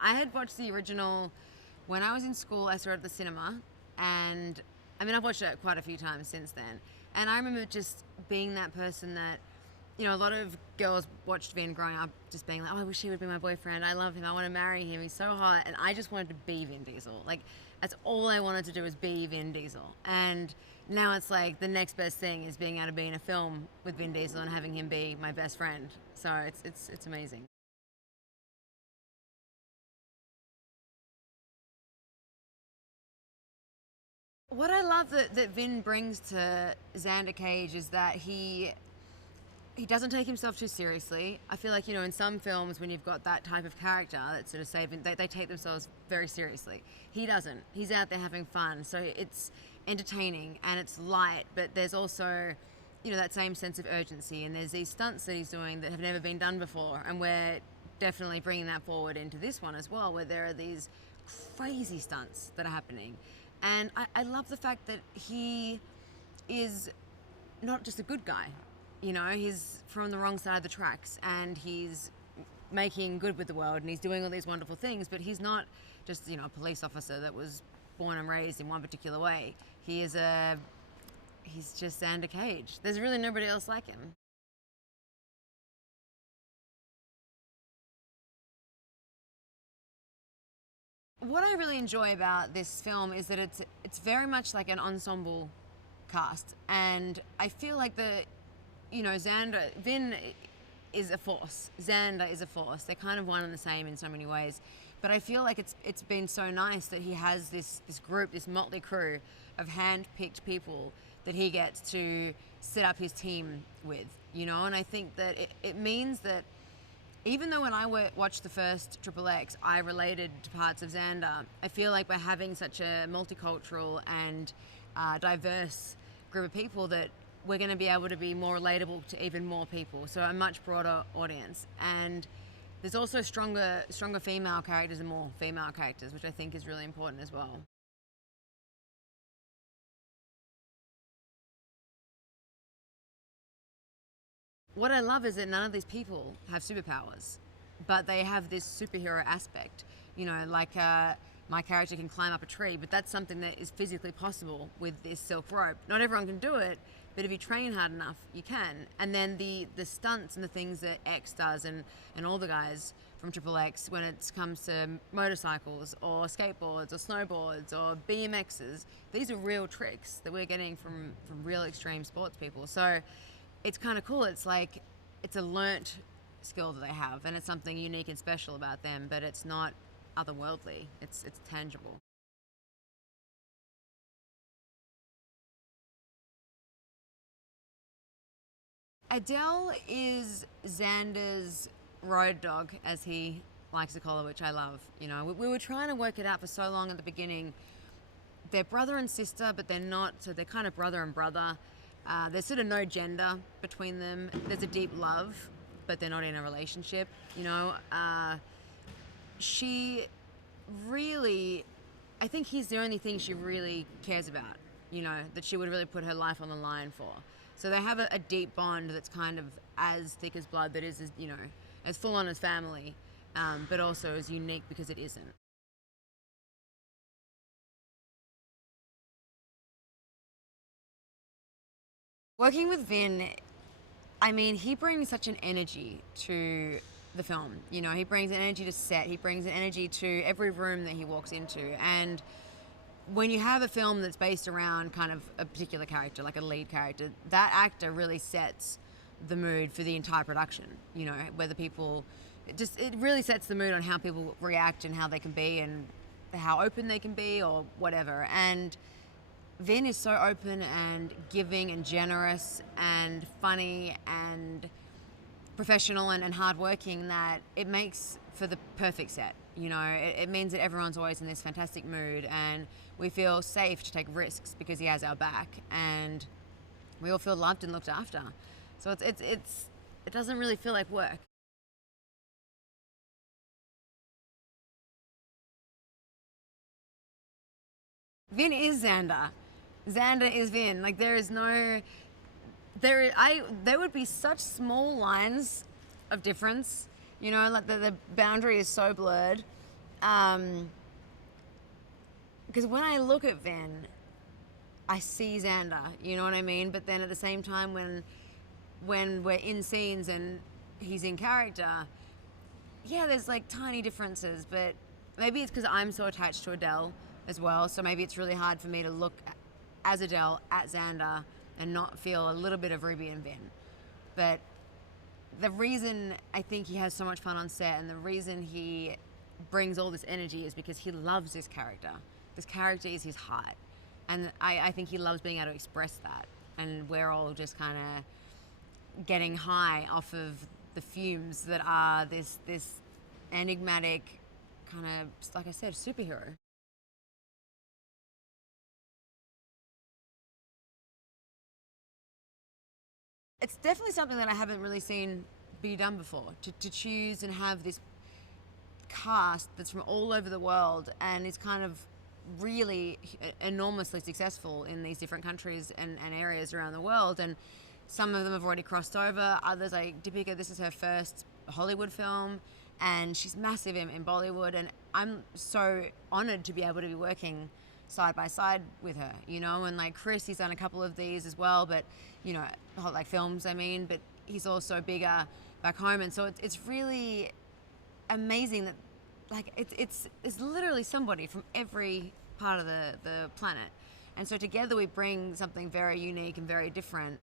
I had watched the original when I was in school. I saw it at the cinema, and I mean, I've watched it quite a few times since then. And I remember just being that person that, a lot of girls watched Vin growing up, just being like, oh, I wish he would be my boyfriend. I love him. I want to marry him. He's so hot. And I just wanted to be Vin Diesel. Like, that's all I wanted to do was be Vin Diesel. And now it's like the next best thing is being able to be in a film with Vin Diesel and having him be my best friend. So it's amazing. What I love that Vin brings to Xander Cage is that he doesn't take himself too seriously. I feel like, in some films when you've got that type of character that sort of they take themselves very seriously. He doesn't. He's out there having fun. So it's entertaining and it's light, but there's also, that same sense of urgency. And there's these stunts that he's doing that have never been done before. And we're definitely bringing that forward into this one as well, where there are these crazy stunts that are happening. And I love the fact that he is not just a good guy. He's from the wrong side of the tracks and he's making good with the world and he's doing all these wonderful things, but he's not just, a police officer that was born and raised in one particular way. He's just Xander Cage. There's really nobody else like him. What I really enjoy about this film is that it's very much like an ensemble cast, and I feel like Vin is a force. Xander is a force. They're kind of one and the same in so many ways. But I feel like it's been so nice that he has this group, this motley crew of hand-picked people that he gets to set up his team with, And I think that it means that even though when I watched the first XXX, I related to parts of Xander, I feel like by having such a multicultural and diverse group of people that we're going to be able to be more relatable to even more people, so a much broader audience. And there's also stronger female characters and more female characters, which I think is really important as well. What I love is that none of these people have superpowers, but they have this superhero aspect. Like my character can climb up a tree, but that's something that is physically possible with this silk rope. Not everyone can do it, but if you train hard enough, you can. And then the stunts and the things that X does and all the guys from XXX when it comes to motorcycles or skateboards or snowboards or BMXs, these are real tricks that we're getting from real extreme sports people. So it's kind of cool. It's like it's a learnt skill that they have, and it's something unique and special about them, but it's not otherworldly. It's tangible. Adele is Xander's road dog, as he likes to call her, which I love. We were trying to work it out for so long at the beginning. They're brother and sister, but they're not, so they're kind of brother and brother. There's sort of no gender between them. There's a deep love, but they're not in a relationship. She really, I think he's the only thing she really cares about, that she would really put her life on the line for. So they have a deep bond that's kind of as thick as blood, that is, as full on as family, but also as unique because it isn't. Working with Vin, I mean, he brings such an energy to the film. He brings an energy to set. He brings an energy to every room that he walks into. And when you have a film that's based around kind of a particular character, like a lead character, that actor really sets the mood for the entire production. Whether people, it really sets the mood on how people react and how they can be and how open they can be or whatever. And Vin is so open and giving and generous and funny and professional and hardworking that it makes for the perfect set. It means that everyone's always in this fantastic mood and we feel safe to take risks because he has our back and we all feel loved and looked after. So it doesn't really feel like work. Vin is Xander. Xander is Vin. Like there would be such small lines of difference. Like the boundary is so blurred Because when I look at Vin, I see Xander, you know what I mean? But then at the same time, when we're in scenes and he's in character, yeah, there's like tiny differences, but maybe it's because I'm so attached to Adele as well, so maybe it's really hard for me to look as Adele at Xander and not feel a little bit of Ruby and Vin. But the reason I think he has so much fun on set and the reason he brings all this energy is because he loves this character. This character is his heart. And I think he loves being able to express that. And we're all just kind of getting high off of the fumes that are this enigmatic kind of, like I said, superhero. It's definitely something that I haven't really seen be done before, to choose and have this cast that's from all over the world and is kind of really enormously successful in these different countries and areas around the world. And some of them have already crossed over. Others, like Deepika, this is her first Hollywood film, and she's massive in Bollywood. And I'm so honored to be able to be working side by side with her, you know. And like Chris, he's done a couple of these as well, but you know, like films, I mean. But he's also bigger back home, and so it's really amazing that like it's literally somebody from every part of the planet, and so together we bring something very unique and very different.